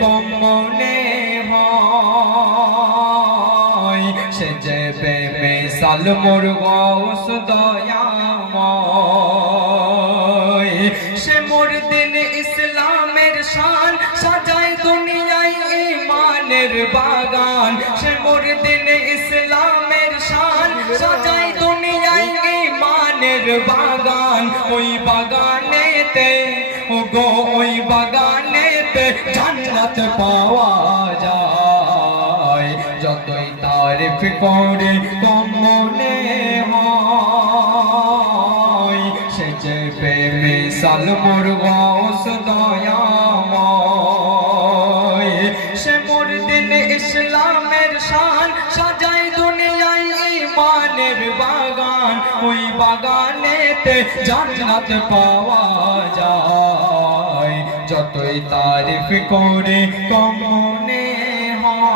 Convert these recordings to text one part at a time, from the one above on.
কমনে সে যে প্রেমে সাল মোর গৌস দয়াময়। বাগান, ওই বাগানেতে ও গো ওই বাগানেতে জান্নাত পাওয়া যায়। যতই তারিফ করে কমনে হয়, সে যে সালমুর বাগানেতে জান্নাত পাওয়া যায়। যতই তারিফ করে কমনে হয়।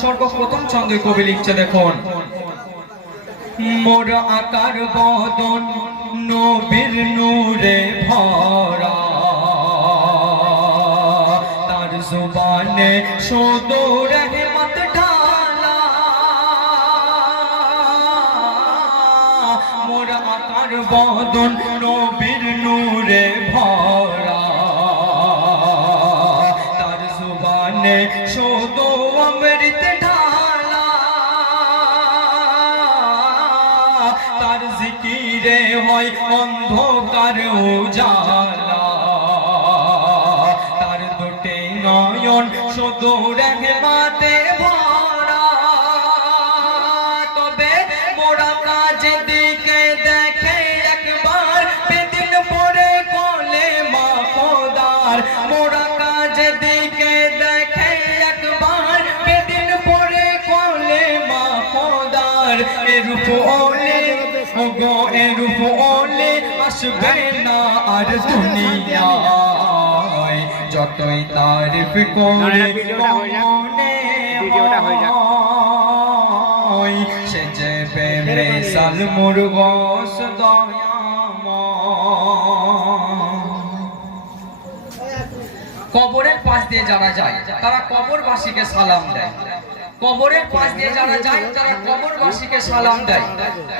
সর্বপ্রথম ছন্দে কবি লিখছে, দেখুন। মোর আকার বদন নবীর নূরে ভরা। তার জুবানে সদো বদন নবীর নূরে ভরা। তার জুবানে সদো অমৃত ঢালা। তার জিকিরে হয় অন্ধকার উজালা। তার দুটে নয়ন শুধু রহমাতে আসবে না আর দুনিয়ায় যতই তারিফ করে মনে হয় সে যে প্রেমে সাল কবরের পাশ দিয়ে যারা যায় তারা কবরবাসীকে সালাম দেয়। কবরের পাশ দিয়ে যারা যায় তারা কবরবাসীকে সালাম দেয়।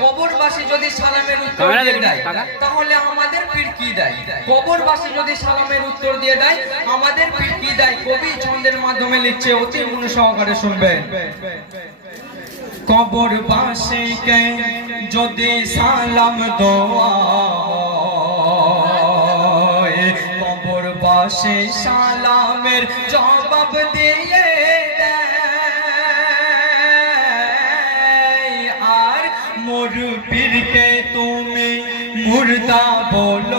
কবরবাসী যদি সালামের উত্তর দিয়ে দেয় তাহলে আমাদের পীর কি দেয়? কবরবাসী যদি সালামের উত্তর দিয়ে দেয় আমাদের পীর কি দেয়? কবি ছন্দের মাধ্যমে লিখছে অতি মন সহকারে শুনবেন। কবর বাসীকে যদি সালাম দোয়া হয়, কবর বাসে সালামের জবাব দেয়। মুর্দা বলো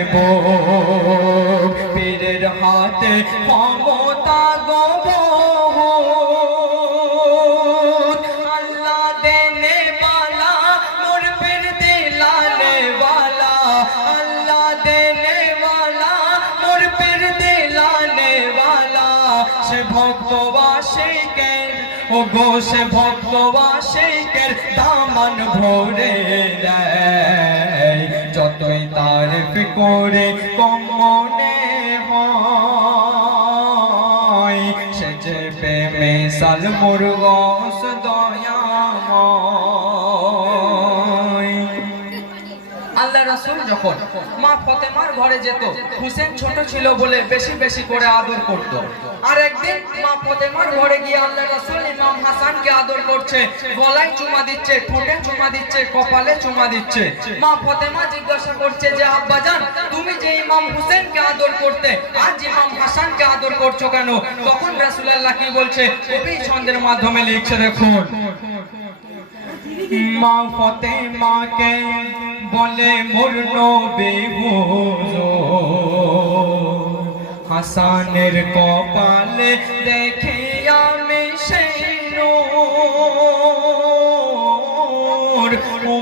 নেব পীরের হাতে ক্ষমতা গব আল্লাহ দেনে বালা মোর পীর দিলানে বালা। আল্লাহ দেনে বালা মোর পীর দিলানে বালা। সে ভক্তবাসী কেন ও গো সে ভক্তবাসী কেন দামন ভরে দেয়। করে কমনে হয়। সেজে প্রেমে সাল মুরগস দয়াময়। রাসূল যখন মা ফতেমার ঘরে যেত, হুসেন ছোট ছিল বলে বেশি বেশি করে আদর করত। আর একদিন মা ফতেমার ঘরে গিয়ে আল্লাহ রাসূল ইমাম হাসানকে আদর করছে, গলায় চুমা দিচ্ছে, ঠোঁটে চুমা দিচ্ছে, কপালে চুমা দিচ্ছে। মা ফতেমা জিজ্ঞাসা করছে যে আব্বাজান তুমি যে ইমাম হুসেনকে আদর করতে, আজ ইমাম হাসানকে আদর করছ কেন? তখন রাসূলুল্লাহ কি বলছে কবি ছন্দের মাধ্যমে লিখছে, দেখুন। মা ফতেমাকে বলে, মোর নবী হাসানের কপালে দেখে আমি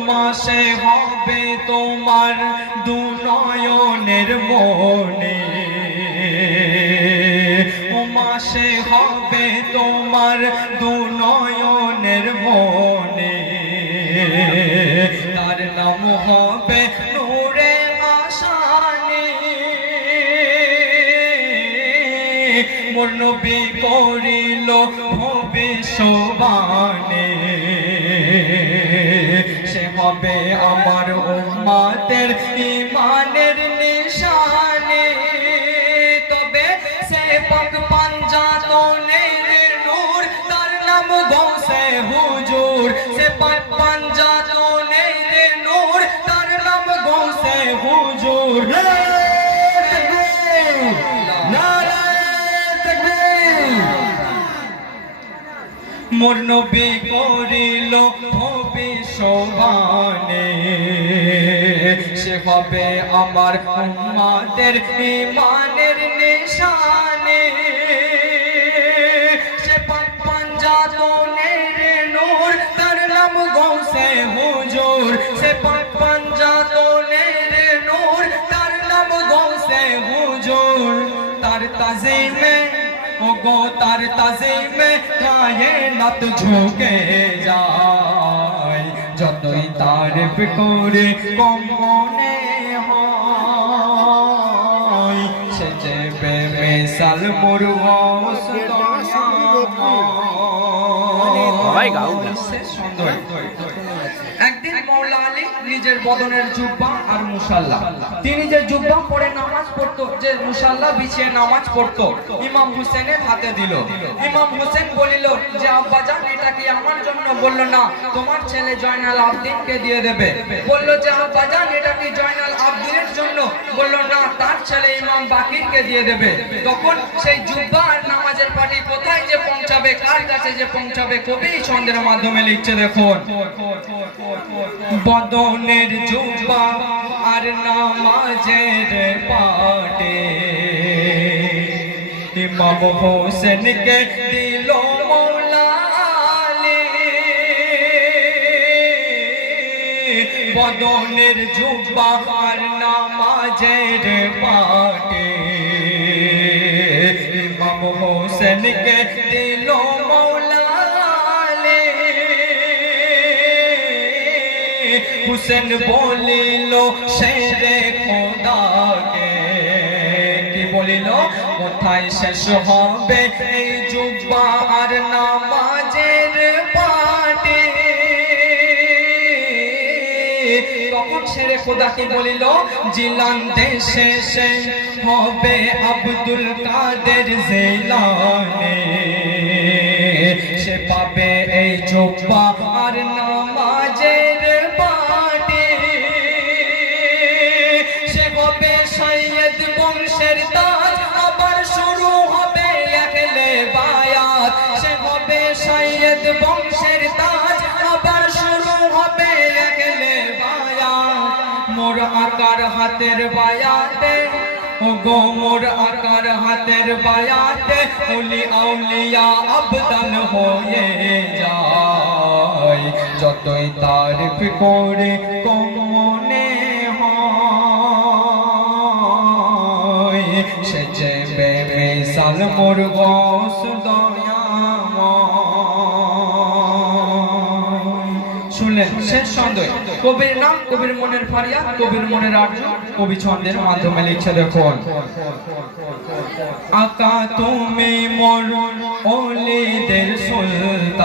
মাসে হবে তোমার দু নয়নের মনে। ও মাসে হবে তোমার দু নয়নের মনে। মোর পড়িল করিল ভবিষ্যবাণী সে হবে আমার উম্মাতের ইমানের মোর নবী করিল ভবিষ্যবাণী সে হবে আমার উম্মাদের ইমানের নিশানে। সে পাক গো তার তাজিমে কায়নাত ঝুঁকে যায় যতই তারিফ করে কম মনে হয় সে যে বেমিসাল মোর সবাই গাও না। সুন্দর বদনের জুব্বা আর মুসাল্লা তিনি যে জুব্বা পরে নামাজ পড়তো, যে মুসাল্লা বিছিয়ে নামাজ পড়তো, ইমাম হুসেনের হাতে দিল। ইমাম হুসেন বলিল, যে আব্বাজান, এটা কি আমার জন্য? বলল, না, তোমার ছেলে জয়নাল আবদিনকে দিয়ে দেবে। বলল, যে আব্বাজান, এটা কি জয়নাল আবদিনের জন্য? বলল, না, তার ছেলে ইমাম বাকিরকে দিয়ে দেবে। তখন সেই জুব্বা আর নামাজের পার্টি কোথায় যে পৌঁছাবে, কার কাছে যে পৌঁছাবে, কবি ছন্দের মাধ্যমে লিখছে, দেখুন। বদনের জুব্বা আর নামাজের পাটে ইমাম হোসেনকে দিল। বদনের জুব্বা আর নামাজের পাটে ইমাম হোসেনকে হুসেন বলিল শেরে খোদাকে। কি বলিল? কোথায় শেষ হবে এই জুব্বা আর নামাজের পাটে তখন শেরে খোদা কি বলিল? জিলান দেশে সে হবে আব্দুল কাদের জেলানে সে পাবে এই জুব্বা হাতের বায়াতে, ও গো মোর আকার হাতের বায়াতে উলি আউলিয়া আবদাল হয়ে যায়। যতই তারিফ করে কম সে যে বেমিসাল মোর গস শুনলেন শেষ ছন্দই। কবির নাম, কবির মনের ফারিয়া, কবির মনের আর্য। কবি ছন্দের মাধ্যমে লিখছে দেখুন আকা তুমি মোর ওলিদের সুলতান।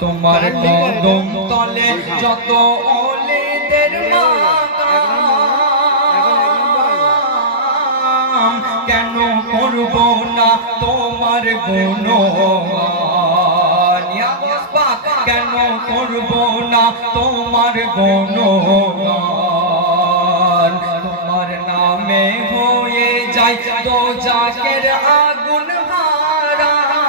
তোমার কদম তলে যত ওলিদের কেন করব না তোমার মুসবাক কেন করব না তোমার গুণগান? দো জাকের আগুন হারাম।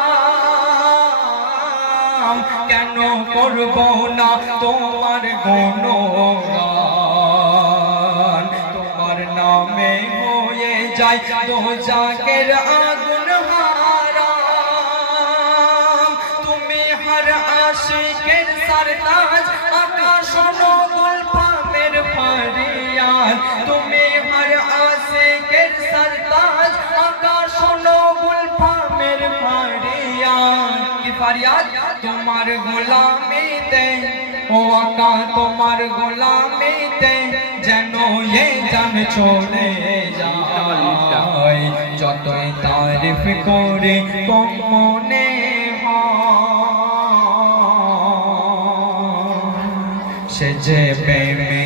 কেন করব না তোমার গুণগান? তোমার নামে হয়ে যায় দো জাকের আগুন হারাম। তুমি হর আশিকের সরতাজ, আকাশ নগুল পামের ফরিয়াদ। তুমি হর আশিকের সরতাজ ফরিয়াদ তোমার গোলামিতে ও আকা তোমার গোলামিতে যেন এ জান চলে যায়। যতই তারিফ করে কমনে সে যে প্রেমে